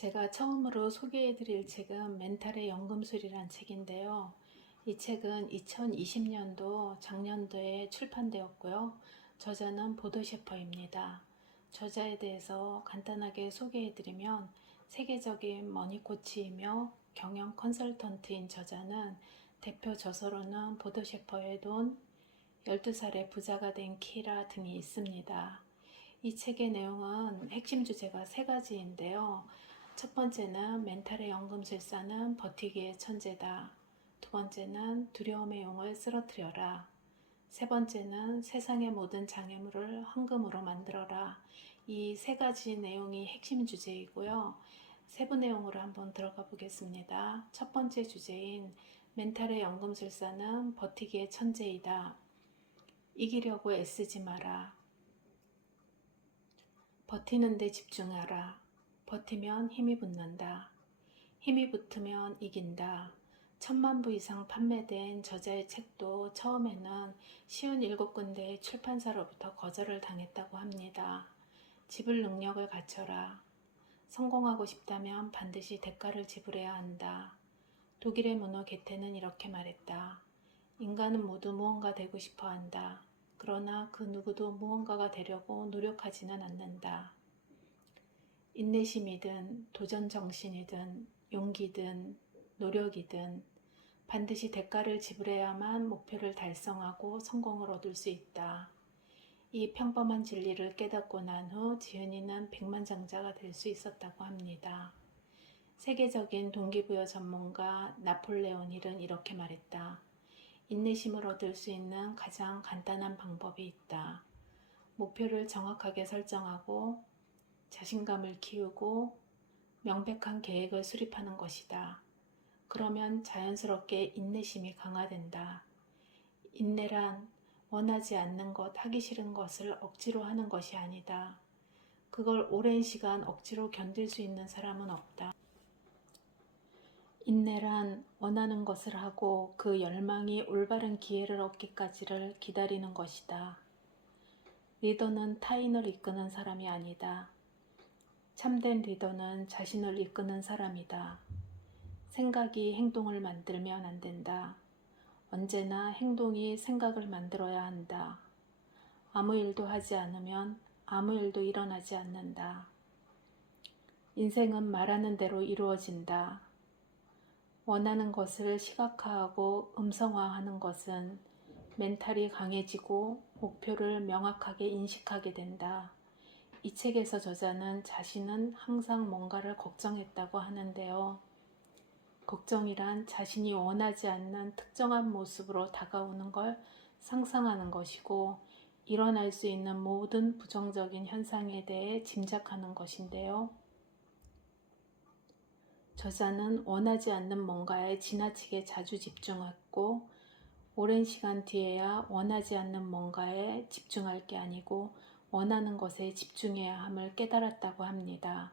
제가 처음으로 소개해드릴 책은 멘탈의 연금술이란 책인데요. 이 책은 2020년도 작년도에 출판되었고요. 저자는 보도 셰퍼입니다. 저자에 대해서 간단하게 소개해드리면 세계적인 머니코치이며 경영 컨설턴트인 저자는 대표 저서로는 보도 셰퍼의 돈, 12살의 부자가 된 키라 등이 있습니다. 이 책의 내용은 핵심 주제가 세 가지인데요. 첫 번째는 멘탈의 연금술사는 버티기의 천재다. 두 번째는 두려움의 용을 쓰러뜨려라. 세 번째는 세상의 모든 장애물을 황금으로 만들어라. 이 세 가지 내용이 핵심 주제이고요. 세부 내용으로 한번 들어가 보겠습니다. 첫 번째 주제인 멘탈의 연금술사는 버티기의 천재이다. 이기려고 애쓰지 마라. 버티는 데 집중하라. 버티면 힘이 붙는다. 힘이 붙으면 이긴다. 10,000부 이상 판매된 저자의 책도 처음에는 쉬운 7군데의 출판사로부터 거절을 당했다고 합니다. 지불 능력을 갖춰라. 성공하고 싶다면 반드시 대가를 지불해야 한다. 독일의 문호 게테는 이렇게 말했다. 인간은 모두 무언가 되고 싶어 한다. 그러나 그 누구도 무언가가 되려고 노력하지는 않는다. 인내심이든 도전정신이든 용기든 노력이든 반드시 대가를 지불해야만 목표를 달성하고 성공을 얻을 수 있다. 이 평범한 진리를 깨닫고 난 후 지은이는 백만장자가 될 수 있었다고 합니다. 세계적인 동기부여 전문가 나폴레온 힐은 이렇게 말했다. 인내심을 얻을 수 있는 가장 간단한 방법이 있다. 목표를 정확하게 설정하고 자신감을 키우고 명백한 계획을 수립하는 것이다. 그러면 자연스럽게 인내심이 강화된다. 인내란 원하지 않는 것, 하기 싫은 것을 억지로 하는 것이 아니다. 그걸 오랜 시간 억지로 견딜 수 있는 사람은 없다. 인내란 원하는 것을 하고 그 열망이 올바른 기회를 얻기까지를 기다리는 것이다. 리더는 타인을 이끄는 사람이 아니다. 참된 리더는 자신을 이끄는 사람이다. 생각이 행동을 만들면 안 된다. 언제나 행동이 생각을 만들어야 한다. 아무 일도 하지 않으면 아무 일도 일어나지 않는다. 인생은 말하는 대로 이루어진다. 원하는 것을 시각화하고 음성화하는 것은 멘탈이 강해지고 목표를 명확하게 인식하게 된다. 이 책에서 저자는 자신은 항상 뭔가를 걱정했다고 하는데요. 걱정이란 자신이 원하지 않는 특정한 모습으로 다가오는 걸 상상하는 것이고 일어날 수 있는 모든 부정적인 현상에 대해 짐작하는 것인데요. 저자는 원하지 않는 뭔가에 지나치게 자주 집중했고 오랜 시간 뒤에야 원하지 않는 뭔가에 집중할 게 아니고 원하는 것에 집중해야 함을 깨달았다고 합니다.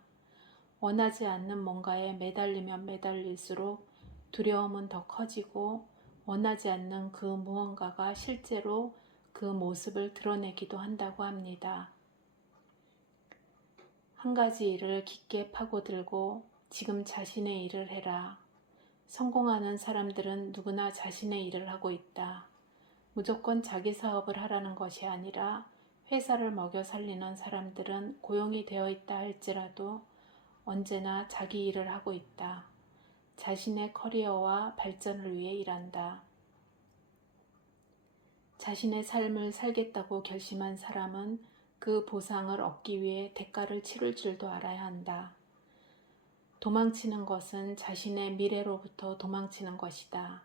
원하지 않는 뭔가에 매달리면 매달릴수록 두려움은 더 커지고 원하지 않는 그 무언가가 실제로 그 모습을 드러내기도 한다고 합니다. 한 가지 일을 깊게 파고들고 지금 자신의 일을 해라. 성공하는 사람들은 누구나 자신의 일을 하고 있다. 무조건 자기 사업을 하라는 것이 아니라 회사를 먹여 살리는 사람들은 고용이 되어 있다 할지라도 언제나 자기 일을 하고 있다. 자신의 커리어와 발전을 위해 일한다. 자신의 삶을 살겠다고 결심한 사람은 그 보상을 얻기 위해 대가를 치를 줄도 알아야 한다. 도망치는 것은 자신의 미래로부터 도망치는 것이다.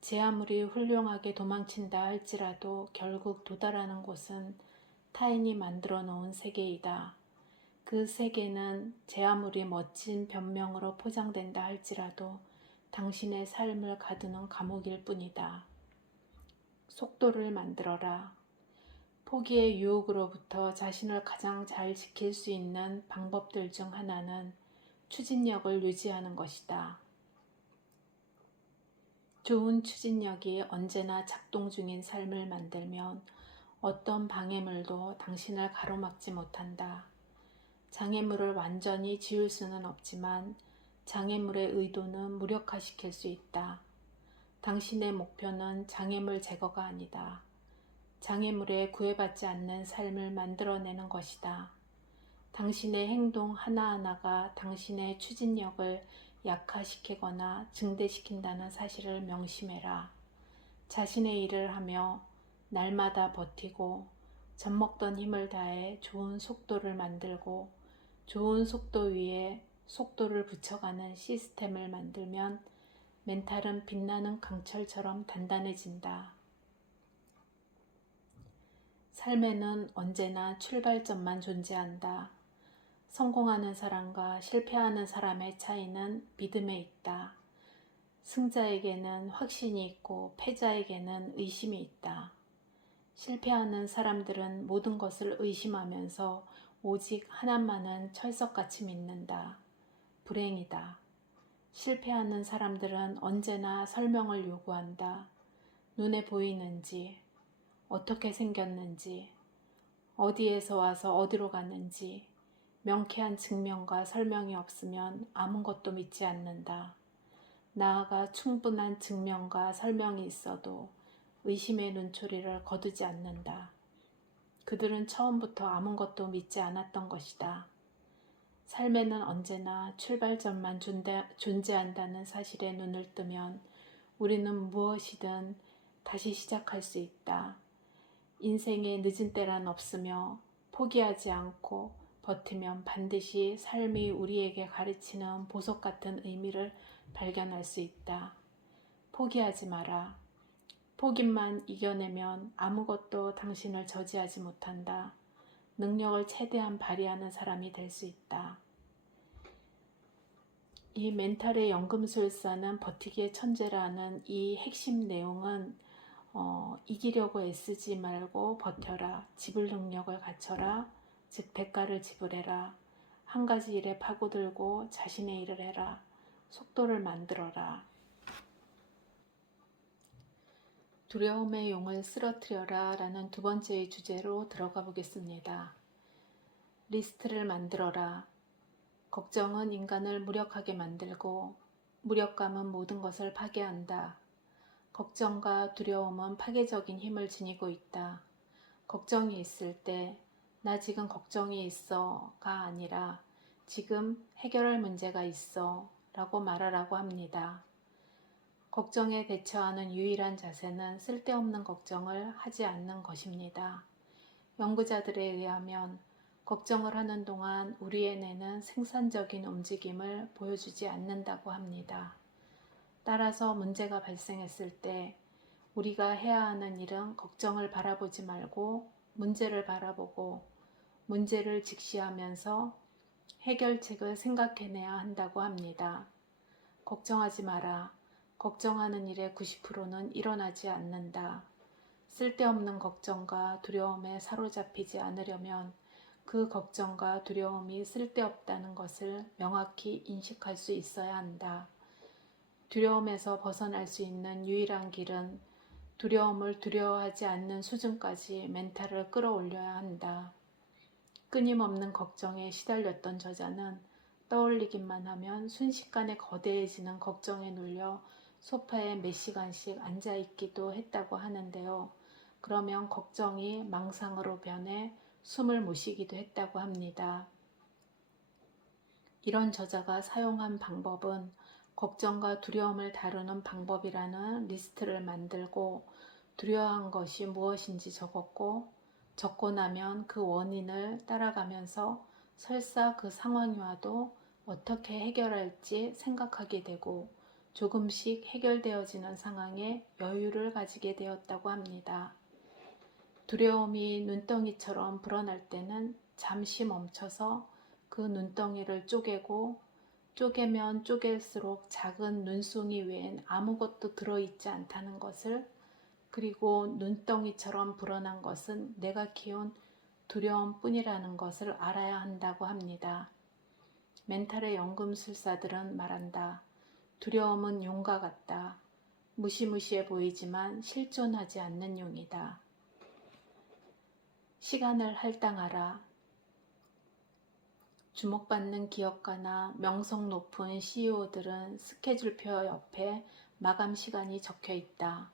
제 아무리 훌륭하게 도망친다 할지라도 결국 도달하는 곳은 타인이 만들어 놓은 세계이다. 그 세계는 제 아무리 멋진 변명으로 포장된다 할지라도 당신의 삶을 가두는 감옥일 뿐이다. 속도를 만들어라. 포기의 유혹으로부터 자신을 가장 잘 지킬 수 있는 방법들 중 하나는 추진력을 유지하는 것이다. 좋은 추진력이 언제나 작동 중인 삶을 만들면 어떤 방해물도 당신을 가로막지 못한다. 장애물을 완전히 지울 수는 없지만 장애물의 의도는 무력화시킬 수 있다. 당신의 목표는 장애물 제거가 아니다. 장애물에 구애받지 않는 삶을 만들어내는 것이다. 당신의 행동 하나하나가 당신의 추진력을 약화시키거나 증대시킨다는 사실을 명심해라. 자신의 일을 하며 날마다 버티고 젖먹던 힘을 다해 좋은 속도를 만들고 좋은 속도 위에 속도를 붙여가는 시스템을 만들면 멘탈은 빛나는 강철처럼 단단해진다. 삶에는 언제나 출발점만 존재한다. 성공하는 사람과 실패하는 사람의 차이는 믿음에 있다. 승자에게는 확신이 있고 패자에게는 의심이 있다. 실패하는 사람들은 모든 것을 의심하면서 오직 하나만은 철석같이 믿는다. 불행이다. 실패하는 사람들은 언제나 설명을 요구한다. 눈에 보이는지, 어떻게 생겼는지, 어디에서 와서 어디로 갔는지 명쾌한 증명과 설명이 없으면 아무것도 믿지 않는다. 나아가 충분한 증명과 설명이 있어도 의심의 눈초리를 거두지 않는다. 그들은 처음부터 아무것도 믿지 않았던 것이다. 삶에는 언제나 출발점만 존재한다는 사실에 눈을 뜨면 우리는 무엇이든 다시 시작할 수 있다. 인생에 늦은 때란 없으며 포기하지 않고 버티면 반드시 삶이 우리에게 가르치는 보석 같은 의미를 발견할 수 있다. 포기하지 마라. 포기만 이겨내면 아무것도 당신을 저지하지 못한다. 능력을 최대한 발휘하는 사람이 될 수 있다. 이 멘탈의 연금술사는 버티기의 천재라는 이 핵심 내용은 이기려고 애쓰지 말고 버텨라. 지불 능력을 갖춰라. 즉 대가를 지불해라. 한 가지 일에 파고들고 자신의 일을 해라. 속도를 만들어라. 두려움의 용을 쓰러뜨려라 라는 두 번째의 주제로 들어가 보겠습니다. 리스트를 만들어라. 걱정은 인간을 무력하게 만들고 무력감은 모든 것을 파괴한다. 걱정과 두려움은 파괴적인 힘을 지니고 있다. 걱정이 있을 때 나 지금 걱정이 있어가 아니라 지금 해결할 문제가 있어 라고 말하라고 합니다. 걱정에 대처하는 유일한 자세는 쓸데없는 걱정을 하지 않는 것입니다. 연구자들에 의하면 걱정을 하는 동안 우리의 뇌는 생산적인 움직임을 보여주지 않는다고 합니다. 따라서 문제가 발생했을 때 우리가 해야 하는 일은 걱정을 바라보지 말고 문제를 바라보고 문제를 직시하면서 해결책을 생각해내야 한다고 합니다. 걱정하지 마라. 걱정하는 일의 90%는 일어나지 않는다. 쓸데없는 걱정과 두려움에 사로잡히지 않으려면 그 걱정과 두려움이 쓸데없다는 것을 명확히 인식할 수 있어야 한다. 두려움에서 벗어날 수 있는 유일한 길은 두려움을 두려워하지 않는 수준까지 멘탈을 끌어올려야 한다. 끊임없는 걱정에 시달렸던 저자는 떠올리기만 하면 순식간에 거대해지는 걱정에 눌려 소파에 몇 시간씩 앉아있기도 했다고 하는데요. 그러면 걱정이 망상으로 변해 숨을 못 쉬기도 했다고 합니다. 이런 저자가 사용한 방법은 걱정과 두려움을 다루는 방법이라는 리스트를 만들고 두려워한 것이 무엇인지 적고 나면 그 원인을 따라가면서 설사 그 상황이 와도 어떻게 해결할지 생각하게 되고 조금씩 해결되어지는 상황에 여유를 가지게 되었다고 합니다. 두려움이 눈덩이처럼 불어날 때는 잠시 멈춰서 그 눈덩이를 쪼개면 쪼갤수록 작은 눈송이 외엔 아무것도 들어있지 않다는 것을, 그리고 눈덩이처럼 불어난 것은 내가 키운 두려움뿐이라는 것을 알아야 한다고 합니다. 멘탈의 연금술사들은 말한다. 두려움은 용과 같다. 무시무시해 보이지만 실존하지 않는 용이다. 시간을 할당하라. 주목받는 기업가나 명성 높은 CEO들은 스케줄표 옆에 마감 시간이 적혀 있다.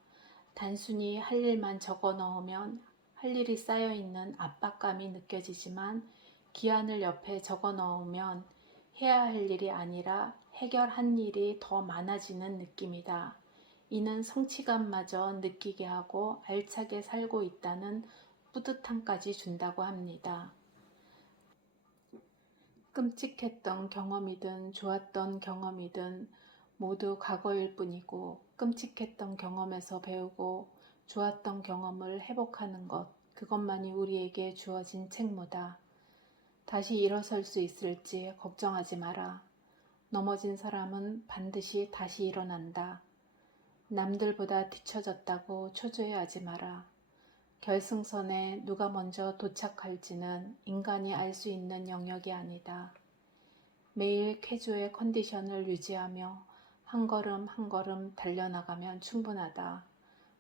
단순히 할 일만 적어 넣으면 할 일이 쌓여 있는 압박감이 느껴지지만 기한을 옆에 적어 넣으면 해야 할 일이 아니라 해결한 일이 더 많아지는 느낌이다. 이는 성취감마저 느끼게 하고 알차게 살고 있다는 뿌듯함까지 준다고 합니다. 끔찍했던 경험이든 좋았던 경험이든 모두 과거일 뿐이고, 끔찍했던 경험에서 배우고 좋았던 경험을 회복하는 것, 그것만이 우리에게 주어진 책무다. 다시 일어설 수 있을지 걱정하지 마라. 넘어진 사람은 반드시 다시 일어난다. 남들보다 뒤처졌다고 초조해하지 마라. 결승선에 누가 먼저 도착할지는 인간이 알 수 있는 영역이 아니다. 매일 쾌조의 컨디션을 유지하며 한 걸음 한 걸음 달려나가면 충분하다.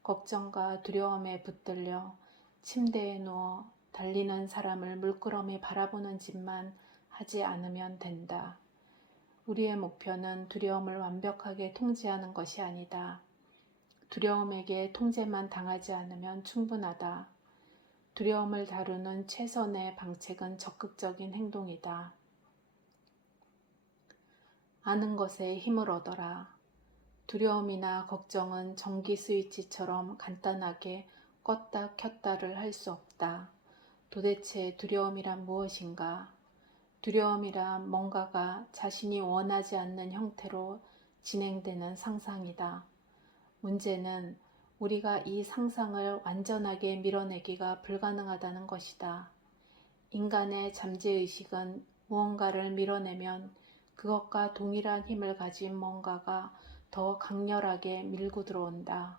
걱정과 두려움에 붙들려 침대에 누워 달리는 사람을 물끄러미 바라보는 짓만 하지 않으면 된다. 우리의 목표는 두려움을 완벽하게 통제하는 것이 아니다. 두려움에게 통제만 당하지 않으면 충분하다. 두려움을 다루는 최선의 방책은 적극적인 행동이다. 아는 것에 힘을 얻어라. 두려움이나 걱정은 전기 스위치처럼 간단하게 껐다 켰다를 할 수 없다. 도대체 두려움이란 무엇인가? 두려움이란 뭔가가 자신이 원하지 않는 형태로 진행되는 상상이다. 문제는 우리가 이 상상을 완전하게 밀어내기가 불가능하다는 것이다. 인간의 잠재의식은 무언가를 밀어내면 그것과 동일한 힘을 가진 뭔가가 더 강렬하게 밀고 들어온다.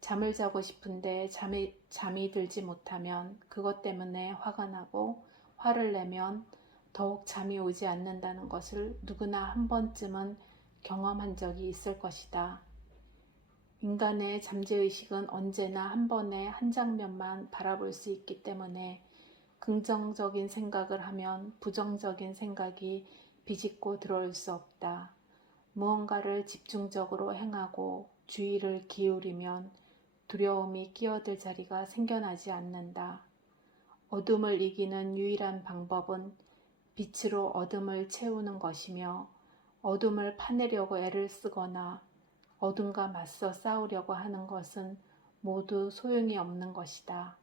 잠을 자고 싶은데 잠이 들지 못하면 그것 때문에 화가 나고, 화를 내면 더욱 잠이 오지 않는다는 것을 누구나 한 번쯤은 경험한 적이 있을 것이다. 인간의 잠재의식은 언제나 한 번에 한 장면만 바라볼 수 있기 때문에 긍정적인 생각을 하면 부정적인 생각이 비집고 들어올 수 없다. 무언가를 집중적으로 행하고 주의를 기울이면 두려움이 끼어들 자리가 생겨나지 않는다. 어둠을 이기는 유일한 방법은 빛으로 어둠을 채우는 것이며, 어둠을 파내려고 애를 쓰거나 어둠과 맞서 싸우려고 하는 것은 모두 소용이 없는 것이다.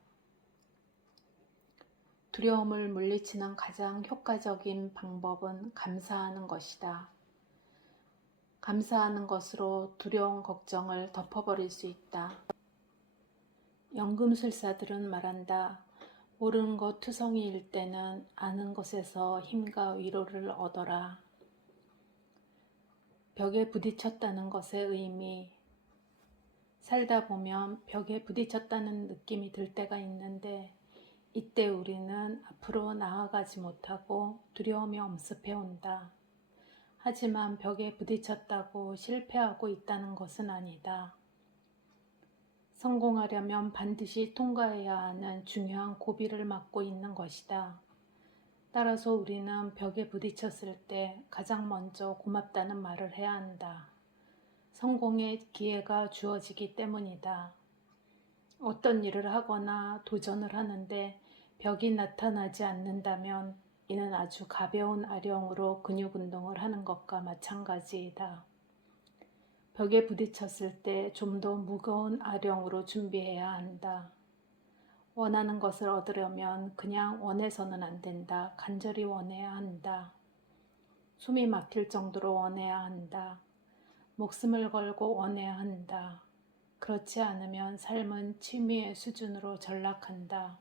두려움을 물리치는 가장 효과적인 방법은 감사하는 것이다. 감사하는 것으로 두려운 걱정을 덮어버릴 수 있다. 연금술사들은 말한다. 모르는 것 투성이일 때는 아는 것에서 힘과 위로를 얻어라. 벽에 부딪혔다는 것의 의미. 살다 보면 벽에 부딪혔다는 느낌이 들 때가 있는데, 이때 우리는 앞으로 나아가지 못하고 두려움이 엄습해 온다. 하지만 벽에 부딪혔다고 실패하고 있다는 것은 아니다. 성공하려면 반드시 통과해야 하는 중요한 고비를 맞고 있는 것이다. 따라서 우리는 벽에 부딪혔을 때 가장 먼저 고맙다는 말을 해야 한다. 성공의 기회가 주어지기 때문이다. 어떤 일을 하거나 도전을 하는데 벽이 나타나지 않는다면 이는 아주 가벼운 아령으로 근육 운동을 하는 것과 마찬가지이다. 벽에 부딪혔을 때 좀 더 무거운 아령으로 준비해야 한다. 원하는 것을 얻으려면 그냥 원해서는 안 된다. 간절히 원해야 한다. 숨이 막힐 정도로 원해야 한다. 목숨을 걸고 원해야 한다. 그렇지 않으면 삶은 취미의 수준으로 전락한다.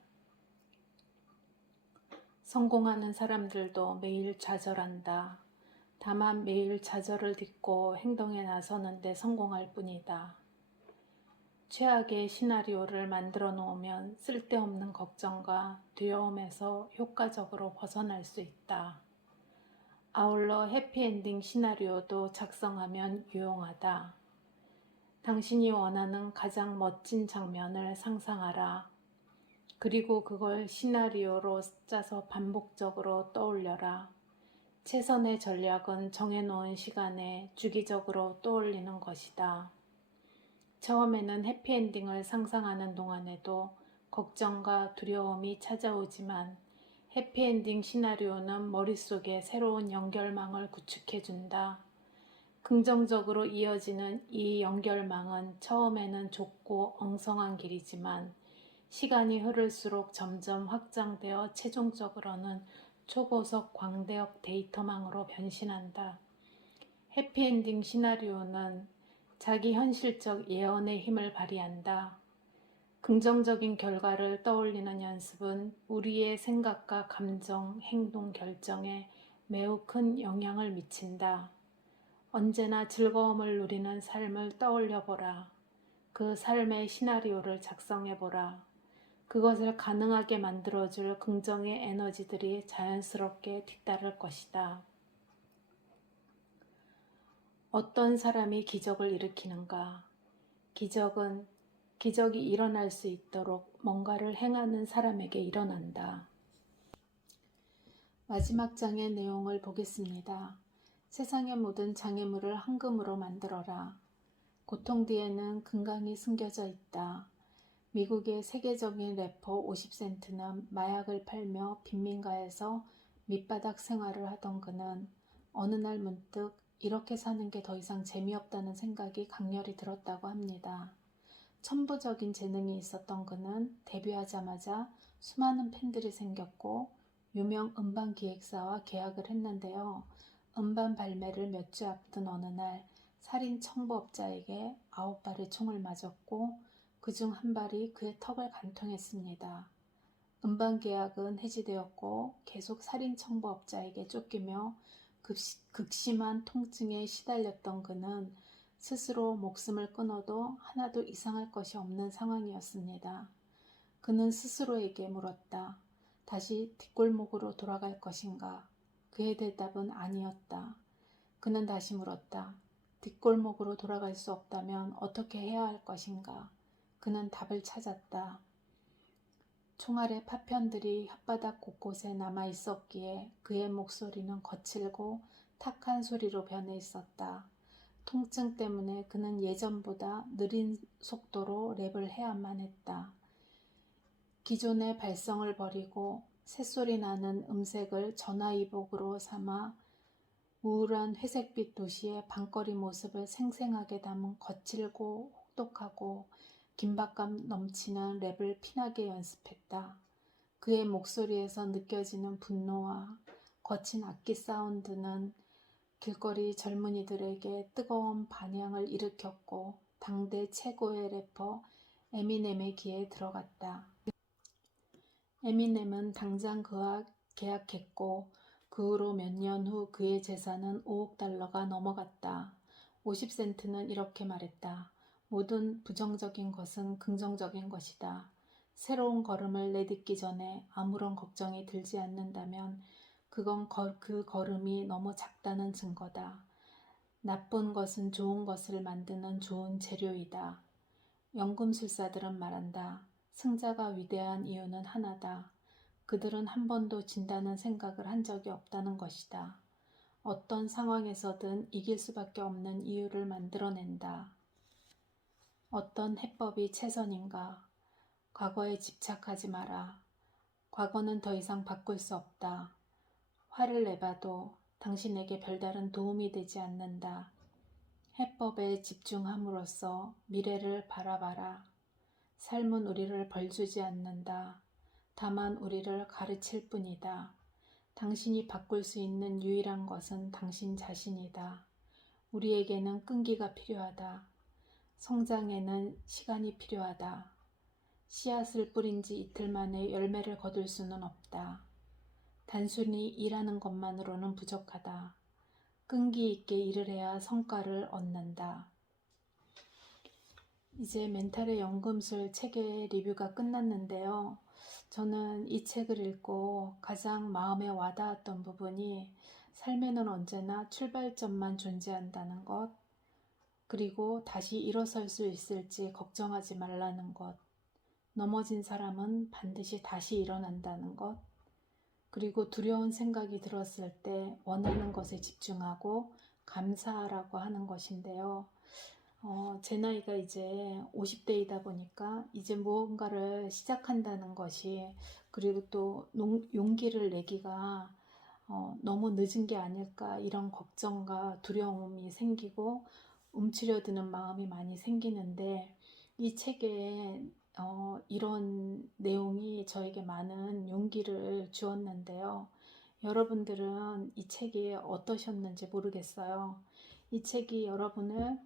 성공하는 사람들도 매일 좌절한다. 다만 매일 좌절을 딛고 행동에 나서는데 성공할 뿐이다. 최악의 시나리오를 만들어 놓으면 쓸데없는 걱정과 두려움에서 효과적으로 벗어날 수 있다. 아울러 해피엔딩 시나리오도 작성하면 유용하다. 당신이 원하는 가장 멋진 장면을 상상하라. 그리고 그걸 시나리오로 짜서 반복적으로 떠올려라. 최선의 전략은 정해놓은 시간에 주기적으로 떠올리는 것이다. 처음에는 해피엔딩을 상상하는 동안에도 걱정과 두려움이 찾아오지만 해피엔딩 시나리오는 머릿속에 새로운 연결망을 구축해준다. 긍정적으로 이어지는 이 연결망은 처음에는 좁고 엉성한 길이지만 시간이 흐를수록 점점 확장되어 최종적으로는 초고속 광대역 데이터망으로 변신한다. 해피엔딩 시나리오는 자기 현실적 예언의 힘을 발휘한다. 긍정적인 결과를 떠올리는 연습은 우리의 생각과 감정, 행동, 결정에 매우 큰 영향을 미친다. 언제나 즐거움을 누리는 삶을 떠올려보라. 그 삶의 시나리오를 작성해보라. 그것을 가능하게 만들어줄 긍정의 에너지들이 자연스럽게 뒤따를 것이다. 어떤 사람이 기적을 일으키는가? 기적이 일어날 수 있도록 뭔가를 행하는 사람에게 일어난다. 마지막 장의 내용을 보겠습니다. 세상의 모든 장애물을 황금으로 만들어라. 고통 뒤에는 금강이 숨겨져 있다. 미국의 세계적인 래퍼 50센트는 마약을 팔며 빈민가에서 밑바닥 생활을 하던 그는 어느 날 문득 이렇게 사는 게 더 이상 재미없다는 생각이 강렬히 들었다고 합니다. 천부적인 재능이 있었던 그는 데뷔하자마자 수많은 팬들이 생겼고 유명 음반 기획사와 계약을 했는데요. 음반 발매를 몇 주 앞둔 어느 날 살인 청부업자에게 9발의 총을 맞았고 그중 한 발이 그의 턱을 관통했습니다. 음반 계약은 해지되었고 계속 살인 청부업자에게 쫓기며 극심한 통증에 시달렸던 그는 스스로 목숨을 끊어도 하나도 이상할 것이 없는 상황이었습니다. 그는 스스로에게 물었다. 다시 뒷골목으로 돌아갈 것인가? 그의 대답은 아니었다. 그는 다시 물었다. 뒷골목으로 돌아갈 수 없다면 어떻게 해야 할 것인가? 그는 답을 찾았다. 총알의 파편들이 혓바닥 곳곳에 남아 있었기에 그의 목소리는 거칠고 탁한 소리로 변해 있었다. 통증 때문에 그는 예전보다 느린 속도로 랩을 해야만 했다. 기존의 발성을 버리고 새소리 나는 음색을 전화위복으로 삼아 우울한 회색빛 도시의 밤거리 모습을 생생하게 담은 거칠고 혹독하고 긴박감 넘치는 랩을 피나게 연습했다. 그의 목소리에서 느껴지는 분노와 거친 악기 사운드는 길거리 젊은이들에게 뜨거운 반향을 일으켰고 당대 최고의 래퍼 에미넴의 귀에 들어갔다. 에미넴은 당장 그와 계약했고 그 후로 몇 년 후 그의 재산은 5억 달러가 넘어갔다. 50센트는 이렇게 말했다. 모든 부정적인 것은 긍정적인 것이다. 새로운 걸음을 내딛기 전에 아무런 걱정이 들지 않는다면 그건 그 걸음이 너무 작다는 증거다. 나쁜 것은 좋은 것을 만드는 좋은 재료이다. 연금술사들은 말한다. 승자가 위대한 이유는 하나다. 그들은 한 번도 진다는 생각을 한 적이 없다는 것이다. 어떤 상황에서든 이길 수밖에 없는 이유를 만들어낸다. 어떤 해법이 최선인가? 과거에 집착하지 마라. 과거는 더 이상 바꿀 수 없다. 화를 내봐도 당신에게 별다른 도움이 되지 않는다. 해법에 집중함으로써 미래를 바라봐라. 삶은 우리를 벌주지 않는다. 다만 우리를 가르칠 뿐이다. 당신이 바꿀 수 있는 유일한 것은 당신 자신이다. 우리에게는 끈기가 필요하다. 성장에는 시간이 필요하다. 씨앗을 뿌린 지 이틀 만에 열매를 거둘 수는 없다. 단순히 일하는 것만으로는 부족하다. 끈기 있게 일을 해야 성과를 얻는다. 이제 멘탈의 연금술 책의 리뷰가 끝났는데요. 저는 이 책을 읽고 가장 마음에 와닿았던 부분이 삶에는 언제나 출발점만 존재한다는 것, 그리고 다시 일어설 수 있을지 걱정하지 말라는 것, 넘어진 사람은 반드시 다시 일어난다는 것, 그리고 두려운 생각이 들었을 때 원하는 것에 집중하고 감사하라고 하는 것인데요. 제 나이가 이제 50대이다 보니까 이제 무언가를 시작한다는 것이, 그리고 또 용기를 내기가 너무 늦은 게 아닐까, 이런 걱정과 두려움이 생기고 움츠려드는 마음이 많이 생기는데, 이 책에 이런 내용이 저에게 많은 용기를 주었는데요. 여러분들은 이 책이 어떠셨는지 모르겠어요. 이 책이 여러분을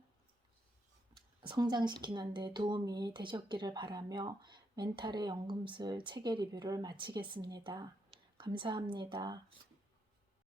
성장시키는 데 도움이 되셨기를 바라며 멘탈의 연금술 책의 리뷰를 마치겠습니다. 감사합니다.